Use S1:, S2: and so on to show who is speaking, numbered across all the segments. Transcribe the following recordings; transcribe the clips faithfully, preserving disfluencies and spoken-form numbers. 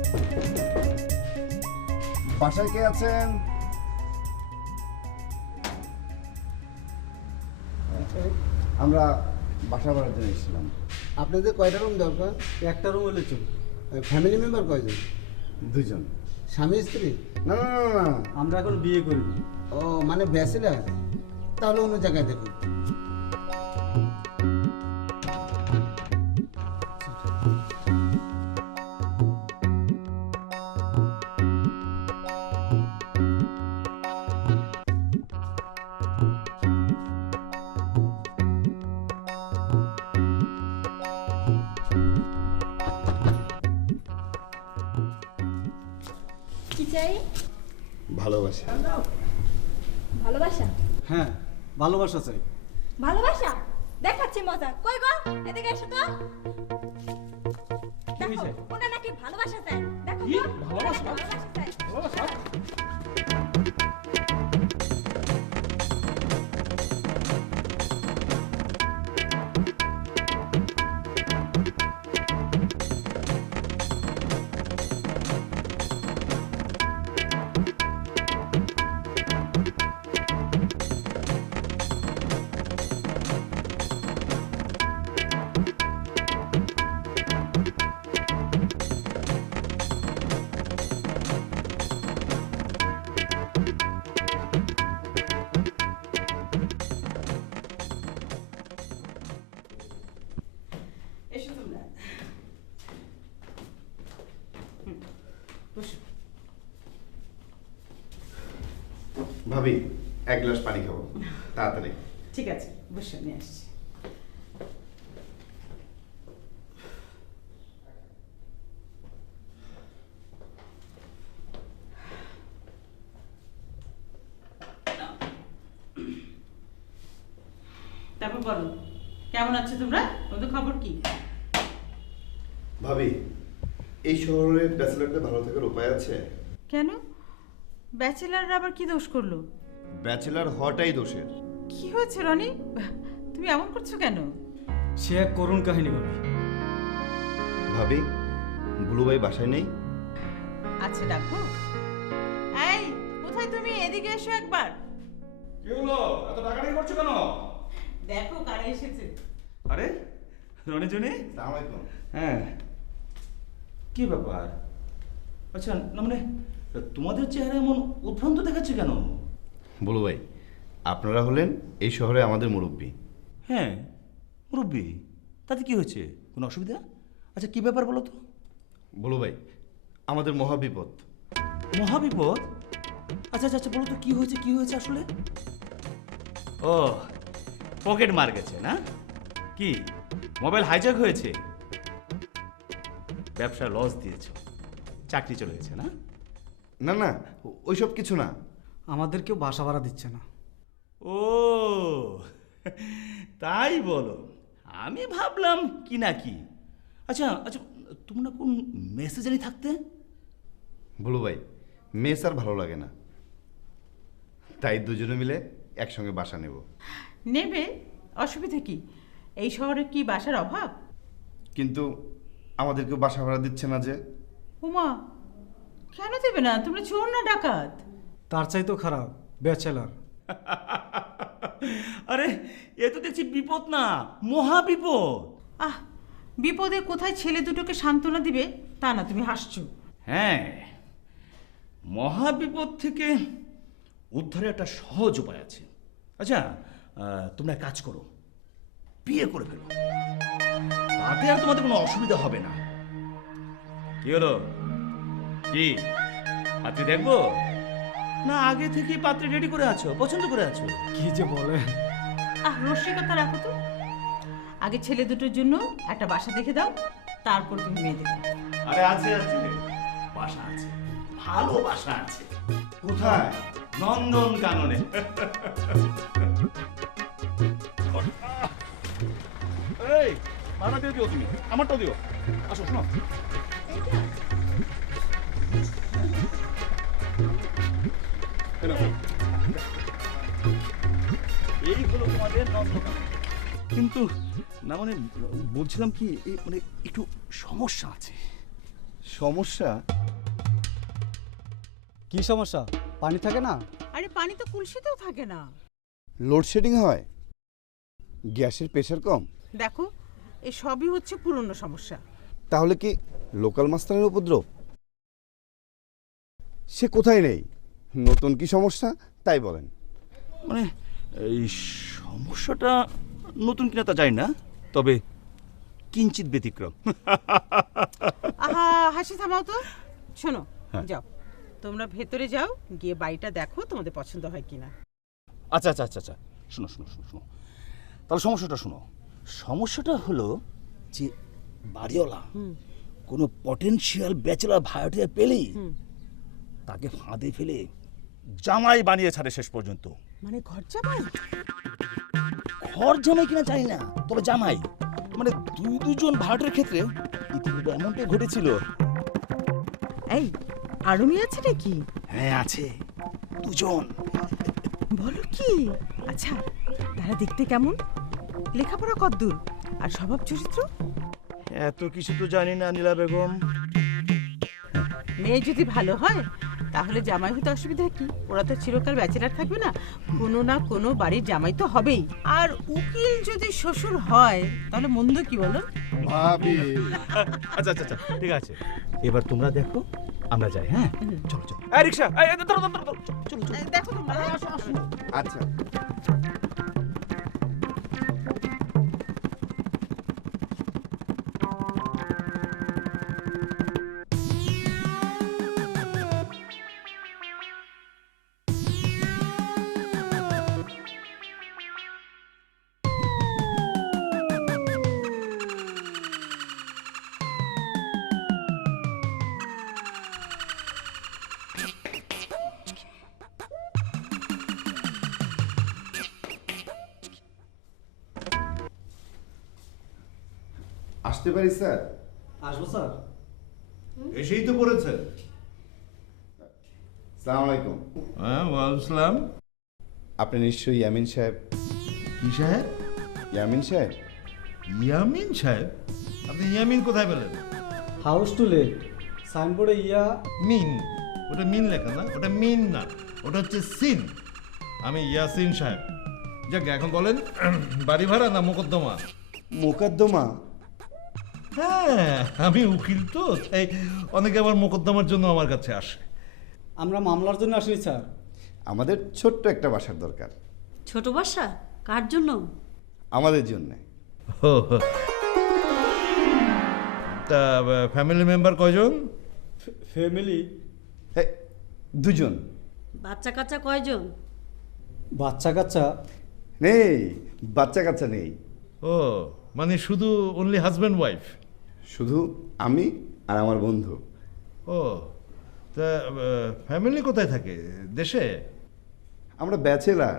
S1: বাসায় কে আছেন? আমরা বাসা ভাড়ার জন্য এসেছিলাম।
S2: আপনাদের কয়টা রুম দরকার?
S3: একটা রুম হলে চল।
S2: ফ্যামিলি মেম্বার কয়জন?
S1: দুজন।
S2: স্বামী স্ত্রী?
S1: না না না না,
S3: আমরা এখন বিয়ে করিনি।
S2: ও মানে ব্যাচেলার? তাহলে অন্য জায়গায় দেখুন।
S4: কি চাই?
S1: ভালোবাসা।
S4: ভালোবাসা?
S3: হ্যাঁ, ভালোবাসা চাই।
S4: ভালোবাসা দেখাচ্ছি মজা। কই গো, এদিকে এসো তো। দেখো, ওটা নাকি ভালোবাসা চায়। দেখো তো, ভালোবাসা চায়। ভালোবাসা?
S5: এসো তোমরা। হুম, বসো।
S1: ভাবি, এক গ্লাস পানি খাবো তাড়াতাড়ি।
S5: ঠিক আছে, বসে নিয়ে আসছি। তারপর বলো, কেমন আছো তোমরা? ওদের খবর কি?
S1: ভাবি, এই শহরে ব্যাচেলারদের ভালো থাকার উপায় আছে?
S5: কেন, ব্যাচেলাররা আবার কি দোষ করলো?
S1: ব্যাচেলার হওয়াটাই দোষের।
S5: কি হয়েছে রনি, তুমি এমন করছো কেন?
S3: সে এক করুণ কাহিনী ভাবি।
S1: ভাবি, বুলু ভাই বাসায় নেই?
S5: আচ্ছা, ডাকবো। এই, কোথায় তুমি? এদিকে এসো একবার।
S6: কি হলো, এত টাকাটাকি করছো কেন?
S5: দেখো কারা এসেছে।
S6: আরে রনি জনি,
S1: আসসালামু আলাইকুম।
S6: হ্যাঁ, কি ব্যাপার? আচ্ছা, না মানে তোমাদের চেহারা এমন উদ্ভ্রান্ত দেখাচ্ছে কেন?
S1: বুলু ভাই, আপনারা হলেন এই শহরে আমাদের মুরব্বী।
S6: হ্যাঁ, মুরব্বী, তাতে কি হয়েছে? কোনো অসুবিধা? আচ্ছা, কি ব্যাপার বলো তো?
S1: বুলু ভাই, আমাদের মহাবিপদ।
S6: মহাবিপদ? আচ্ছা আচ্ছা আচ্ছা, বলো তো কি হয়েছে, কি হয়েছে আসলে? ও, পকেট মার গেছে না? কি মোবাইল হাইজ্যাক হয়েছে? ব্যবসা লস দিয়েছো, চাকরি চলে গেছে না?
S1: না না, ওইসব কিছু না।
S3: আমাদের কেউ বাসা ভাড়া দিচ্ছে না।
S6: ও তাই বলো, আমি ভাবলাম কি না কি। আচ্ছা আচ্ছা, তোমরা কোন মেসেজারি থাকতে?
S1: বুলু ভাই, মেস আর ভালো লাগে না, তাই দুজনে মিলে একসঙ্গে বাসা নেব।
S5: নেবে, অসুবিধা কি? এই শহরে কি বাসার অভাব?
S1: কিন্তু আমাদেরকেও বাসা ভাড়া দিচ্ছে না যে।
S5: উমা, কেন দেবে না? তোমরা চোর না ডাকাত?
S3: তার চাই তো খারাপ ব্যাচেলার।
S6: আরে এ তো দেখছি বিপদ না, মহা বিপদ।
S5: আহ, বিপদে কোথায় ছেলে দুটোকে সান্ত্বনা দিবে তা না, তুমি হাসছো।
S6: হ্যাঁ, মহা বিপদ থেকে উদ্ধারের একটা সহজ উপায় আছে। আচ্ছা, আহ, তোমরা এক কাজ করো, বিয়ে করে ফেলো, তাতে আর তোমাদের কোনো অসুবিধা হবে না। কি হলো, কি পাত্রী দেখবো না আগে থেকে পাত্রী রেডি করে আছো, পছন্দ করে আছো?
S3: কি যে বলে।
S5: আহ, রসিকতা রাখো তো। আগে ছেলে দুটোর জন্য একটা বাসা দেখে দাও, তারপর তুমি মেয়ে দেখো।
S6: আরে আছে আছে, বাসা আছে, ভালো বাসা আছে।
S1: কোথায়?
S6: নন্দন কাননে। এই ভাড়া দিয়ে দিও, তুমি আমারটাও দিও। আসো, শোনো, এই হলো তোমাদের নন্দন। কিন্তু না মানে বলছিলাম কি, এই মানে একটু সমস্যা আছে।
S1: সমস্যা?
S3: কি সমস্যা? পানি থাকে না?
S5: আরে পানি তো কলসিতেও থাকে না।
S1: লোডশেডিং হয়? গ্যাসের প্রেশার কম?
S5: দেখো, এই সবই হচ্ছে পুরনো সমস্যা।
S1: তাহলে কি লোকাল মাস্টারের উপদ্রব? সে কোথায় নেই, নতুন কি সমস্যা তাই বলেন।
S6: মানে এই সমস্যাটা নতুন কিনা তা জানি না, তবে কিঞ্চিত ব্যতিক্রম।
S5: আহা, হাসি থামাও তো। শোনো,
S6: হ্যাঁ।
S5: যাও তোমরা ভেতরে যাও, গিয়ে বাড়িটা দেখো তোমাদের পছন্দ হয় কিনা।
S6: আচ্ছা আচ্ছা আচ্ছা আচ্ছা শোনো শোনো শোনো শোনো তাহলে সমস্যাটা শোনো। সমস্যাটা হলো যে বাড়িওয়ালা কোনো পটেনশিয়াল ব্যাচেলার ভাড়াটিয়া পেলেই তাকে ফাঁদে ফেলে জামাই বানিয়ে ছাড়ে শেষ পর্যন্ত।
S5: মানে ঘর জামাই?
S6: ঘর জামাই কিনা জানি না, তবে জামাই। মানে দুই দুজন ভাড়াটের ক্ষেত্রে ইতিমধ্যে এমনটাই ঘটেছিল।
S5: এই আরো মেয়ে আছে নাকি?
S6: হ্যাঁ আছে, দুজন।
S5: বলো কি? আচ্ছা, তারা দেখতে কেমন, লেখাপড়া কতদূর, আর স্বভাব চরিত্র?
S6: এত কিছু তো জানি না নীলা বেগম।
S5: মেয়ে যদি ভালো হয় তাহলে জামাই হতে অসুবিধা কি? ওরা তো চিরকাল ব্যাচেলার থাকবে না, কোনো না কোনো বাড়ির জামাই তো হবেই। আর উকিল যদি শ্বশুর হয় তাহলে মন্দ কি বলো?
S1: ভাবি
S6: আচ্ছা আচ্ছা আচ্ছা ঠিক আছে, এবার তোমরা দেখো, আমরা যাই। হ্যাঁ চলো চলো। এই রিকশা, এই এই, ধরো ধরো ধরো, চলো চলো।
S5: এই, দেখো তোমরা, আসো আসো।
S1: আচ্ছা আসতে পারি স্যার?
S3: আসবো স্যার।
S7: এসেই তো পড়েছে।
S1: সালাম আলাইকুম।
S7: হ্যাঁ ওয়ালাইকুম সালাম।
S1: আপনি নিশ্চয়ই ইয়ামিন সাহেব?
S7: কি সাহেব?
S1: ইয়ামিন সাহেব?
S7: ইয়ামিন সাহেব? আপনি ইয়ামিন কোথায় পেলেন?
S3: হাউস টু লেট সাইনবোর্ডে ইয়া।
S7: মিন, ওটা মিন লেখা না, ওটা মিন না, ওটা হচ্ছে সিন। আমি ইয়াসিন সাহেব। যাক এখন বলেন, বাড়ি ভাড়া না মোকদ্দমা?
S1: মোকদ্দমা?
S7: হ্যাঁ আমি উকিল তো, তাই অনেকে আবার মোকদ্দমার জন্য আমার কাছে আসে।
S3: আমরা মামলার জন্য আসিনি স্যার।
S1: আমাদের ছোট্ট একটা বাসার দরকার।
S4: ছোট বাসা কার জন্য?
S1: আমাদের জন্যে।
S7: ও, তা ফ্যামিলি মেম্বার কয়জন?
S3: ফ্যামিলি
S1: হ্যাঁ, দুজন।
S4: বাচ্চা কাচ্চা কয়জন?
S3: বাচ্চা কাচ্চা
S1: নেই, বাচ্চা কাচ্চা নেই।
S7: ও মানে শুধু অনলি হাজব্যান্ড ওয়াইফ?
S1: শুধু আমি আর আমার বন্ধু।
S7: ও তা ফ্যামিলি কোথায় থাকে? দেশে?
S1: আমরা ব্যাচেলার।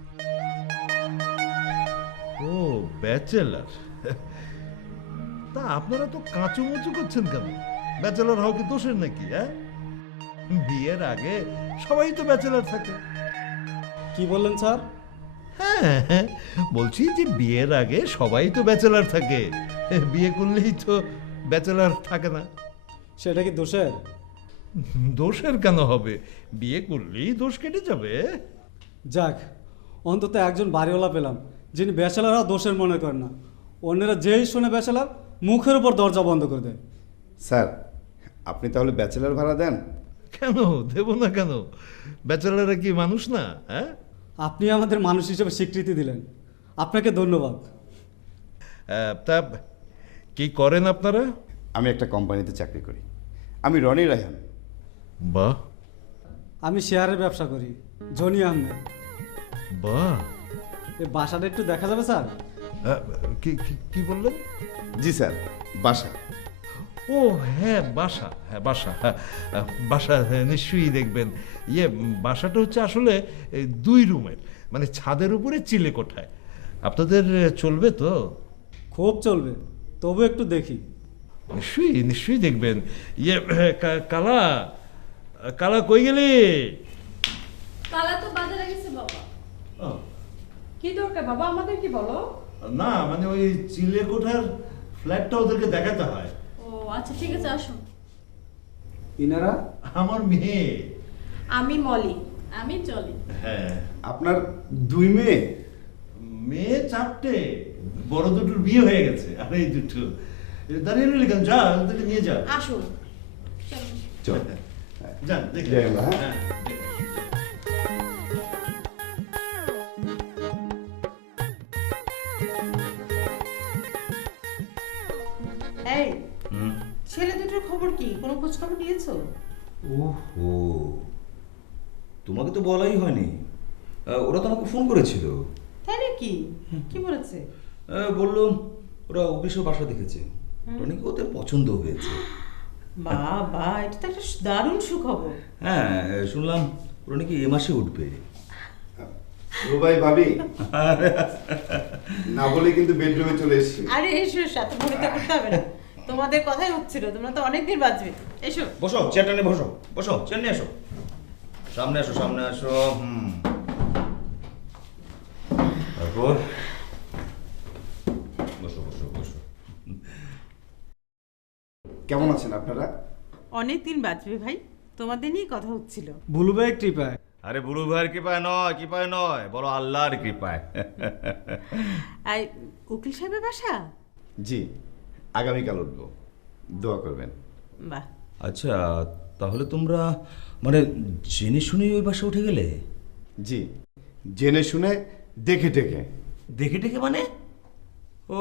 S7: ও ব্যাচেলার। তা আপনারা তো কাঁচুমুচু করছেন কেন? ব্যাচেলার হও কি দোষের নাকি? হ্যাঁ, বিয়ের আগে সবাই তো ব্যাচেলার থাকে।
S3: কি বললেন স্যার?
S7: হ্যাঁ বলছি যে বিয়ের আগে সবাই তো ব্যাচেলার থাকে, বিয়ে করলেই তো ব্যাচেলার থাকে না।
S3: সেটা কি দোষের?
S7: দোষের কেন হবে? বিয়ে করলেই দোষ কেটে যাবে।
S3: যাক, অন্তত একজন বাড়িওয়ালা পেলাম যিনি ব্যাচেলাররা দোষের মনে করেন না। অন্যরা যেই শুনে ব্যাচেলার মুখের উপর দরজা বন্ধ করে দেয়।
S1: স্যার আপনি তাহলে ব্যাচেলার ভাড়া দেন?
S7: কেন দেব না কেন? ব্যাচেলাররা কি মানুষ না? হ্যাঁ,
S3: আপনি আমাদের মানুষ হিসেবে স্বীকৃতি দিলেন, আপনাকে ধন্যবাদ।
S7: আহ, তা কি করেন আপনারা?
S1: আমি একটা কোম্পানিতে চাকরি করি। আমি রনি রায়হান।
S7: বাহ
S3: আমি শেয়ারের ব্যবসা করি, জনি আহমেদ।
S7: বাহ,
S3: এই বাসাটা একটু দেখা যাবে স্যার?
S7: আহ, কি কি- কি বললেন?
S1: জি স্যার, বাসা।
S7: ও হ্যাঁ বাসা, হ্যাঁ বাসা, হ্যাঁ, আহ, বাসা হ্যাঁ, নিশ্চয়ই দেখবেন। ইয়ে উম, বাসাটা হচ্ছে আসলে এই, দুই রুমের, মানে ছাদের উপরে চিলে কোঠায়। আপনাদের আহ, চলবে তো?
S3: খুব চলবে, তবু একটু দেখি।
S7: নিশ্চয়ই নিশ্চয়ই দেখবেন। ইয়ে কা- কালা, কালা কই গেলি?
S4: কালা তো বাজারে গেছে বাবা। কি দরকার বাবা, আমাদের কি বলো?
S7: না মানে ওই চিলে কোঠার ফ্ল্যাটটা ওদেরকে দেখাতে হয়।
S4: ও আচ্ছা ঠিক আছে, আসুন।
S3: ইনারা
S7: আমার মেয়ে।
S4: আমি মলি। আমি চলি।
S7: হ্যাঁ,
S1: আপনার দুই মেয়ে?
S7: মেয়ে চারটে, বড় দুটোর বিয়ে হয়ে গেছে, আর এই দুটো দাঁড়িয়ে রইলে কেন? যা ওদেরকে নিয়ে যা।
S4: আসুন।
S1: চল
S7: যান দেখে
S1: যাই আমরা, হ্যাঁ?
S7: হ্যাঁ।
S5: এই ছেলে দুটোর খবর কি? কোনো খোঁজ খবর নিয়েছো?
S8: ওহো, তোমাকে তো বলাই হয়নি। আহ, ওরা তো আমাকে ফোন করেছিল।
S5: তাই নাকি? কি বলেছে?
S8: আহ, বললো ওরা অফিসে বাসা দেখেছে, টনিকে ওদের পছন্দ হয়েছে।
S5: বাবা, এটা তো একটা দারুণ সুখবর।
S8: হ্যাঁ, শুনলাম ওরা নাকি এ মাসে উঠবে।
S1: ও ভাই ভাবি, না বলে কিন্তু বেডরুমে চলে এসেছি।
S5: আরে এসো, সাথে ভরিতে করতে হবে না, তোমাদের কথাই হচ্ছিল, তোমরা তো অনেকদিন বাঁচবে। এসো।
S8: বসো, চেয়ারটা নিয়ে বসো, বসো, চেয়ার নিয়ে এসো, সামনে আসো, সামনে আসো। হুম, তারপর বসো, বসো, বসো।
S1: কেমন আছেন আপনারা?
S5: অনেকদিন বাঁচবে ভাই, তোমাদের নিয়ে কথা হচ্ছিল।
S3: বুলু ভাই কৃপায়।
S8: আরে বুড়ো ভাইয়ের কৃপায় নয়, কৃপায় নয়, বলো আল্লাহর কৃপায়।
S5: আর উকিল সাহেবের বাসা?
S1: জি, আগামীকাল উঠবো, দোয়া করবেন।
S5: বাহ,
S8: আচ্ছা, তাহলে তোমরা মানে জেনে শুনে ওই বাসা উঠে গেলে?
S1: জি, জেনে শুনে দেখে টেকে।
S8: দেখে টেকে মানে? ও,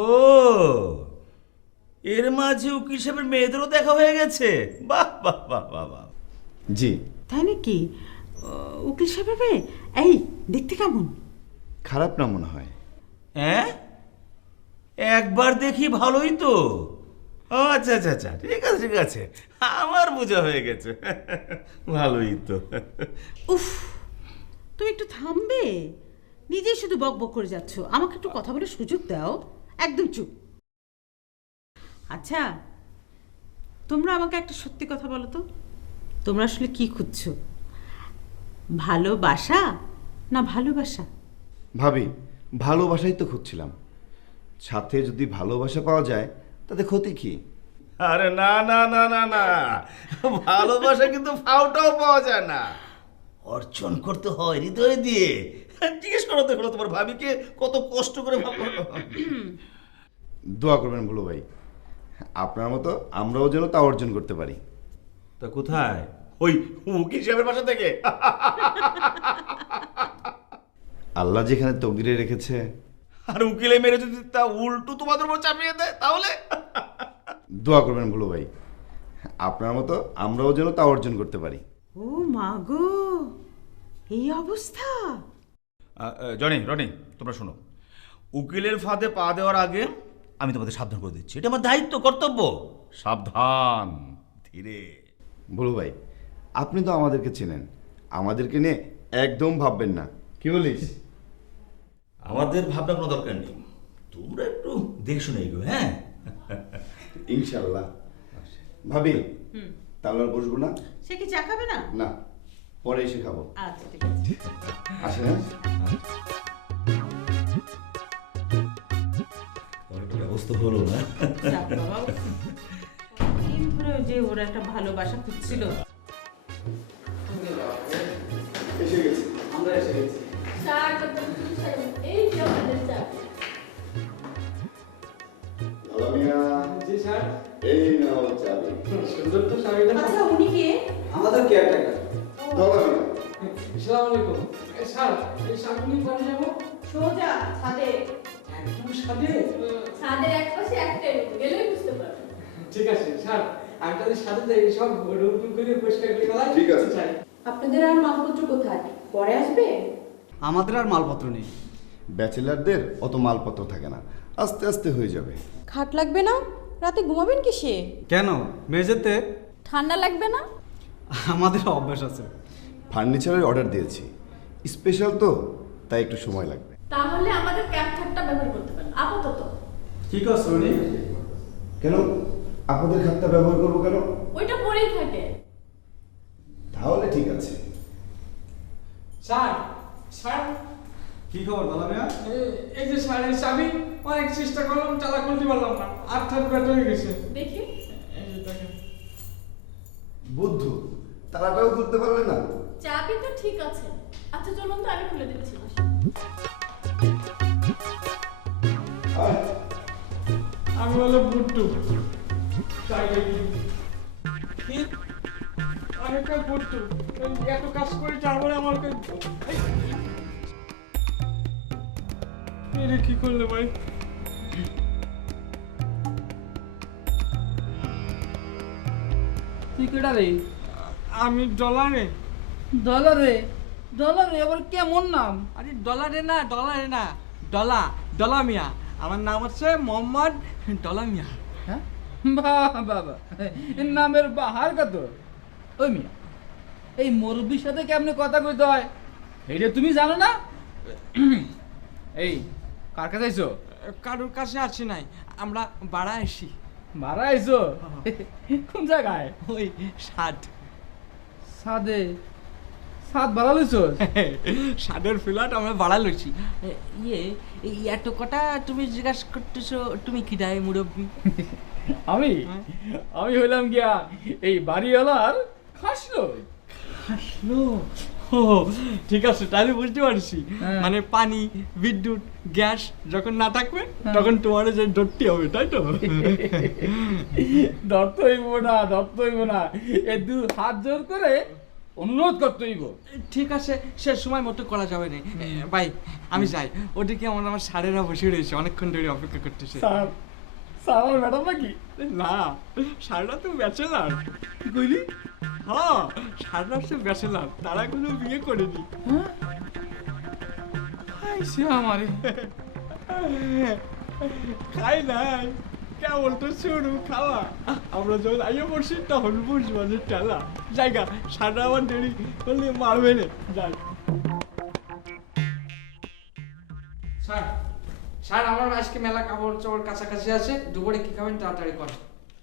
S8: এর মাঝে উকিল সাহেবের মেয়েদেরও দেখা হয়ে গেছে। বাহ বাহ বাহ বাহ বাহ।
S1: জি।
S5: তাই নাকি? ও, উকিল সাহেবের মেয়ে? এই দেখতে কেমন?
S1: খারাপ না মনে হয়।
S8: হ্যাঁ, একবার দেখি ভালোই তো। ও আচ্ছা আচ্ছা আচ্ছা, ঠিক আছে ঠিক আছে, আমার বোঝা হয়ে গেছে। ভালোই তো।
S5: উফ, তুমি একটু থামবে? নিজেই শুধু বক বক করে যাচ্ছ, আমাকে একটু কথা বলে সুযোগ দাও। একদম চুপ। আচ্ছা, তোমরা আমাকে একটা সত্যি কথা বলো তো, তোমরা আসলে কি খুঁজছো? ভালোবাসা না ভালোবাসা?
S1: ভাবি, ভালোবাসাই তো খুঁজছিলাম। সাথে যদি ভালোবাসা পাওয়া যায় তাতে ক্ষতি কি?
S8: আরে না না না না না, ভালোবাসা কিন্তু ফাউটাও পাওয়া যায় না, অর্জন করতে হয় হৃদয় দিয়ে। জিজ্ঞেস করো দেখো তোমার ভাবিকে কত কষ্ট করে ভালো।
S1: দোয়া করবেন ভুলো ভাই, আপনার মতো আমরাও যেন তা অর্জন করতে পারি।
S8: তা কোথায়? ওই উকিল সাহেবের বাসা থেকে।
S1: আল্লাহ যেখানে তকদিরে রেখেছে।
S8: আর উকিলে মেরে যদি তা উল্টো তোমাদের উপর চাপিয়ে দেয় তাহলে?
S1: দোয়া করবেন ভুলো ভাই, আপনার মতো আমরাও যেন তা অর্জন করতে পারি।
S5: ও মা গো, এই অবস্থা!
S8: জনি, রনি, তোমরা শোনো, উকিলের ফাঁদে পা দেওয়ার আগে আমি তোমাদের সাবধান করে দিচ্ছি, এটা আমার দায়িত্ব, কর্তব্য। সাবধান, ধীরে।
S1: ভুলো ভাই, আপনি তো আমাদেরকে চেনেন, আমাদেরকে নিয়ে একদম ভাববেন না, কি বলিস?
S8: আমাদের ভাবনা কোনো দরকার নেই, তোমরা একটু দেখে শুনে এগো। হ্যাঁ,
S1: ইনশাআল্লাহ। ভাবি, তাহলে আর বসবো না?
S5: সে কি চা খাবে না?
S1: না, পরে এসে খাবো।
S5: আচ্ছা ঠিক আছে।
S1: আসে না?
S8: একটা ব্যবস্থা হলো না?
S5: যাক বাবা, দিন ধরে ওই যে ওরা একটা ভালোবাসা খুঁজছিল।
S1: এসে গেছি।
S3: আমরা এসে গেছি।
S4: চা করবেন এই যে আমাদের চা।
S1: ভালো মিয়া,
S3: জি স্যার।
S1: এই নাও চাবি।
S3: সুন্দর তো শাড়িটা।
S4: আচ্ছা, উনি কে?
S3: আমাদের কেয়ারটেকার।
S1: ভালো মিয়া।
S3: আসসালামু আলাইকুম। এই স্যার, এই শাড়ি কোন যাব?
S4: সোজা ছাদে।
S3: একদম সাদে।
S4: ছাদের এক পাশে একটাই রুম, গেলেই বুঝতে পারবেন।
S3: ঠিক আছে স্যার, আমি তাহলে সাথে যাই, সব রুম টুম করে পরিষ্কার করে ফেলাই।
S1: ঠিক আছে।
S4: আপনাদের আর মালপত্র কোথায়? পরে আসবে?
S3: আমাদের আর মালপত্র নেই।
S1: ব্যাচেলারদের অত মালপত্র থাকে না, আস্তে আস্তে হয়ে যাবে।
S4: খাট লাগবে না? রাতে ঘুমাবেন কিসে?
S3: কেন, মেঝেতে?
S4: ঠান্ডা লাগবে না?
S3: আমাদের অভ্যাস আছে।
S1: ফার্নিচারের অর্ডার দিয়েছি, স্পেশাল তো, তাই একটু সময় লাগবে।
S4: তাহলে আমাদের ক্যাম্প খাটটা ব্যবহার করতে পারেন আপাতত।
S3: কি করছ রনি?
S1: কেন আপনাদের খাতটা ব্যবহার করবো কেন?
S4: ওইটা পরেই থাকে।
S1: তাহলে ঠিক আছে।
S9: স্যার, স্যার,
S3: কি খবর দাদা মিয়া?
S9: এ- এই যে স্যার, এই চাবি অনেক চেষ্টা করলাম, চালা খুলতে পারলাম না, আটটার ব্যাট হয়ে গেছে।
S4: দেখি।
S9: এই যে দেখেন।
S1: বুদ্ধু, করতে পারলে না?
S4: চাবি তো ঠিক আছে, আচ্ছা চলুন তো আমি খুলে দিচ্ছি।
S9: আমি হলো বুট্টু। তাই নাকি? কি? আমি কাল বুট্টু। এত কাজ করে তারপরে আমার কাছে এটা কি করলে ভাই?
S10: তুই কেডা রে?
S9: আমি ডলারে।
S10: ডলারে? ডলারে আবার কেমন নাম?
S9: আরে ডলারে না, ডলারে না, ডলা, ডলা মিয়া। আমার নাম হচ্ছে মোহাম্মদ ডলা মিয়া।
S10: হ্যাঁ বাহ বাবা, এর নামের বাহার কত। ওই মিয়া, এই মুরব্বির সাথে কেমনে কথা কইতে হয় এইটা তুমি জানো না? এই কার কাছে আইছো?
S9: কারোর কাছে আছি নাই, আমরা বাড়া আসি।
S10: ভাড়া আইছো? কোন জায়গায়?
S9: ওই ষাট
S10: সাদে সাদ ভাড়া লইছো?
S9: ষাটের ফ্ল্যাট আমরা ভাড়া লইছি। ইয়ে এই এত কটা তুমি জিজ্ঞাসা করতেছো, তুমি কি দায় মুরব্বী?
S10: আমি আমি হইলাম গিয়া এই বাড়িওয়ালার খাসলো।
S9: খাসলো? ও ঠিক আছে, তাহলে বুঝতে পারছি।
S10: হ্যাঁ।
S9: মানে পানি, বিদ্যুৎ, গ্যাস যখন না থাকবে তখন তোমার যে ধরতে হবে, তাই তো?
S10: ধরতে হইব না, ধরতে হইব না, এ দু হাত জোর করে অনুরোধ করতে হইব।
S9: ঠিক আছে, সে সময় মতো করা যাবে না। ভাই আমি যাই, ওদিকে আমার আমার সারেরা বসে রয়েছে, অনেকক্ষণ ধরে অপেক্ষা করতেছে।
S10: স্যার স্যার ম্যাডাম নাকি?
S9: না, সাররা তো ব্যাচেলার।
S10: কি কইলি?
S9: হ্যাঁ, সাররা তো ব্যাচেলার, তারা কোনো বিয়ে করেনি।
S10: খাইছে আমারে।
S9: খাই নাই, কেমন তো শুরু খাওয়া। আমরা যখন আইয়ে পড়ছি তখন বুঝবো যে টেলা জায়গা। সাররা আমার দেরি করলে মারবে না। যাই
S11: স্যার, স্যার আমার আজকে মেলা কাপড় চোপড় কাছাকাছি আছে, দুপুরে কি খাবেন তাড়াতাড়ি করেন।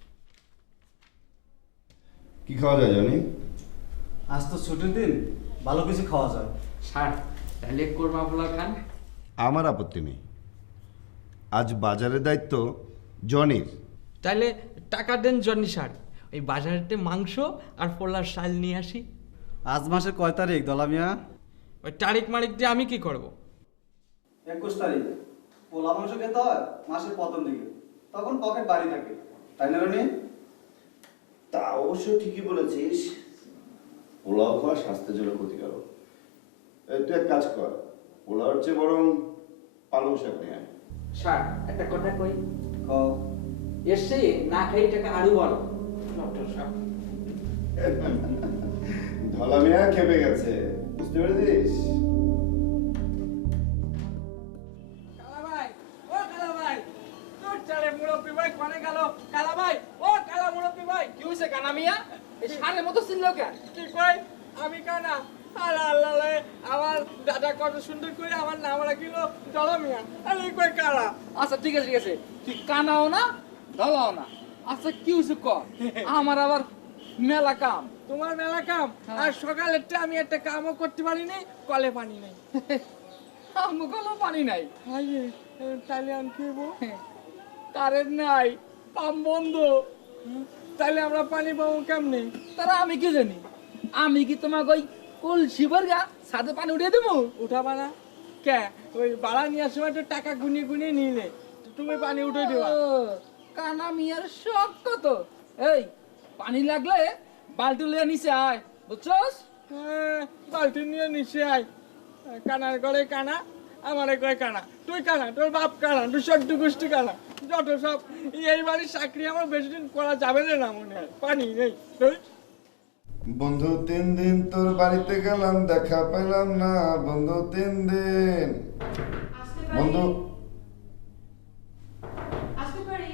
S1: কি খাওয়া যায় জানি?
S3: আজ তো ছুটির দিন, ভালো কিছু খাওয়া যায়।
S11: স্যার তাহলে কোরমা পোলাও খান।
S1: আমার আপত্তি নেই। আজ বাজারের দায়িত্ব জনির।
S9: তাহলে টাকা দেন জনি স্যার, ওই বাজারেতে মাংস আর পোলার শাল নিয়ে আসি।
S3: আজ মাসের কয় তারিখ দলা মিয়া?
S9: ওই তারিখ মারিক দিয়ে আমি কি করব?
S3: একুশ তারিখ। পোলা মাংস খেতে হয় মাসের প্রথম দিকে, তখন পকেট বাড়ি থাকে, তাই না রনি?
S1: তা অবশ্য ঠিকই বলেছিস, পোলাও খাওয়া স্বাস্থ্যের জন্য ক্ষতিকারক। এই তুই এক কাজ কর, পোলাওর চেয়ে বরং পালং শাক নিয়ে আয়।
S11: স্যার একটা কথা কই,
S3: খাও।
S11: এসে না খাই টাকা আরো বলো ডক্টর সাহেব।
S1: ধলা মিয়া খেপে গেছে, বুঝতে পেরেছিস?
S9: কালা ভাই, ও কালা ভাই, তোর চালে মুরব্বি ভাই কোনে গেল? কালা ভাই, ও কালা মুরব্বি ভাই।
S10: কি হইছে কানা মিয়া? এই সারের মতো চিনলো কেন?
S9: কি কই? আমি কানা? আল্লাহ আল্লাহ রে, আমার দাদা কত সুন্দর করে আমার নাম রাখিল ডলা মিয়া। আরে কই কালা?
S10: আচ্ছা ঠিক আছে ঠিক আছে, তুই কানাও না ধলাও না। আচ্ছা কি হইছে ক? আমার আবার মেলা কাম।
S9: তোমার মেলা কাম, আর সকালেরটা আমি একটা কামও করতে পারি নাই, কলে পানি নাই।
S10: আমগুলো পানি নাই,
S9: হাই রে, তাহলে আমি খেবো?
S10: কারেন্ট নাই, পাম্প বন্ধ।
S9: তাহলে আমরা পানি পাবো কেমনে?
S10: তারা আমি কি জানি? আমি কি তোমাকে ওই কলসি ভরগা সাথে পানি উঠিয়ে দেবো?
S9: উঠাবা না কে? ওই বাড়া নেওয়ার সময় তো টাকা গুনিয়ে গুনিয়ে নিলে, তুমি পানি উঠে দেবা।
S10: ও, কানা মিয়ার শখ কত। এই পানি লাগলে বালতি লিয়ে নিচে আয়, বুঝছস?
S9: হ্যাঁ, বালতি নিয়ে নিচে আয়। কানার ঘরে কানা, আমারে কয় কানা। তুই কানা, তোর বাপ কানা, তুই সদ্য গোষ্ঠী কানা, যত সব। এই বাড়ির চাকরি আমার বেশি দিন করা যাবে না মনে হয়, পানি নেই। তুই
S1: বন্ধু তিন দিন তোর বাড়িতে গেলাম, দেখা পেলাম না। বন্ধু তিন দিন। বন্ধু
S4: আসতে পারি?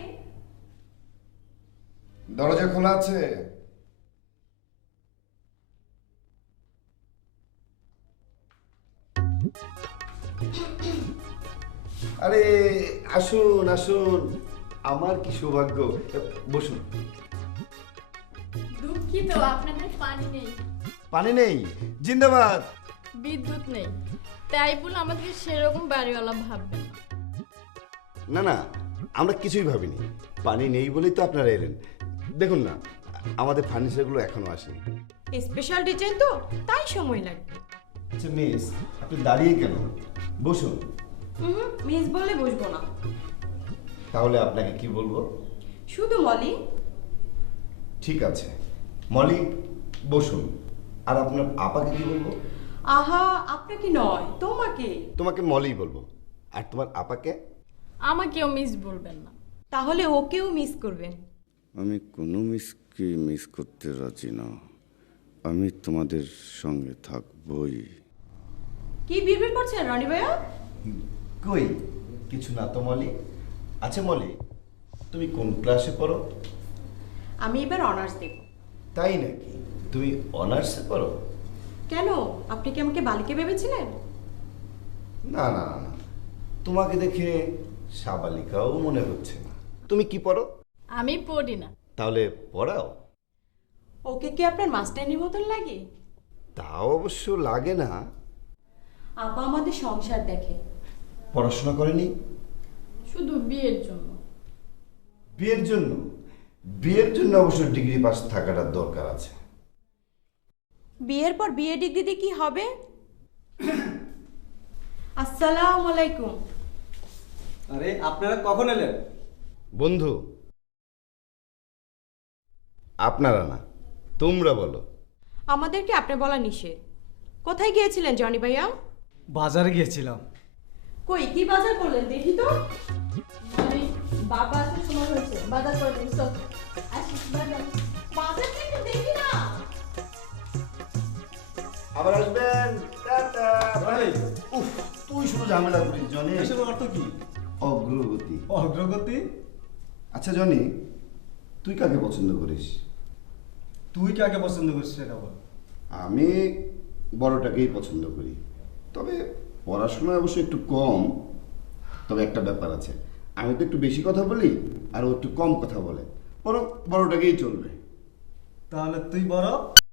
S1: দরজা খোলা আছে? আরে আসুন আসুন, আমার কি সৌভাগ্য। বসুন।
S4: দুঃখিত, আপনাদের পানি নেই,
S1: পানি নেই? জিন্দাবাদ।
S4: বিদ্যুৎ নেই, তাই বলে আমাদের সেরকম বাড়িওয়ালা ভাববেন না।
S1: না না, আমরা কিছুই ভাবিনি। পানি নেই বলেই তো আপনারা এলেন। দেখুন না, আমাদের ফার্নিচারগুলো এখনো আসেনি।
S4: স্পেশাল ডিজাইন তো তাই সময় লাগবে।
S1: আচ্ছা মিস, আপনি দাঁড়িয়ে কেন? বসুন।
S4: হুম, মিস বললে বসবো না।
S1: তাহলে আপনাকে কি বলবো?
S4: শুধু মলি।
S1: ঠিক আছে মলি, বসুন। আর আপনার আপাকে কি বলবো?
S4: আহা, আপনাকে নয়, তোমাকে।
S1: তোমাকে মলি বলবো। আর তোমার আপাকে?
S4: আমাকেও মিস বলবেন না, তাহলে ওকেও মিস করবেন।
S1: আমি কোনো মিসকে মিস করতে রাজি না। আমি তোমাদের সঙ্গে থাকবই।
S4: কি বিড়বিড় করছেন রনি ভাইয়া?
S1: কই কিছু না তো মলি। আচ্ছা মলি, তুমি কোন ক্লাসে পড়ো?
S4: আমি এবার অনার্স দেব।
S1: তাই নাকি? তুমি অনার্সে পড়ো?
S4: কেন, আপনি কি আমাকে বালিকে ভেবেছিলেন?
S1: না না না না, তোমাকে দেখে সাবালিকাও মনে হচ্ছে না। তুমি কি পড়ো?
S4: আমি পড়ি না।
S1: তাহলে পড়াও।
S4: ওকে কি আপনার মাস্টারনির মতন লাগে?
S1: তাও অবশ্য লাগে না।
S4: আপা আমাদের সংসার দেখে।
S1: পড়াশোনা করেনি?
S4: শুধু বিয়ের জন্য।
S1: বিয়ের জন্য? বিয়ের জন্য অবশ্য ডিগ্রি পাস থাকাটা দরকার আছে।
S4: বিয়ের পর বিয়ে ডিগ্রি দিয়ে কি হবে? আসসালামু আলাইকুম।
S3: আরে আপনারা কখন এলেন?
S1: বন্ধু, আপনারা না, তোমরা বলো।
S4: আমাদেরকে আপনি বলা নিষেধ। কোথায় গিয়েছিলেন জনি ভাইয়া?
S3: বাজারে গিয়েছিলাম।
S4: কই কি বাজার করলেন দেখি তো। মানে বাবা আসার সময় হয়েছে, বাজার করে দিন। চল আসিস বাজার। বাজার থেকে দেখি না।
S1: আবার আসবেন। টাটা।
S3: জনি,
S1: উফ, তুই শুধু ঝামেলা করিস জনি।
S3: এসব অর্থ কি?
S1: অগ্রগতি।
S3: অগ্রগতি?
S1: আচ্ছা জনি, তুই কাকে পছন্দ করিস?
S3: তুই কাকে পছন্দ করিস সেটা বল।
S1: আমি বড়টাকেই পছন্দ করি, তবে পড়াশোনায় অবশ্য একটু কম। তবে একটা ব্যাপার আছে, আমি তো একটু বেশি কথা বলি আর ও একটু কম কথা বলে। বরং বড়টাকেই চলবে।
S3: তাহলে তুই বড়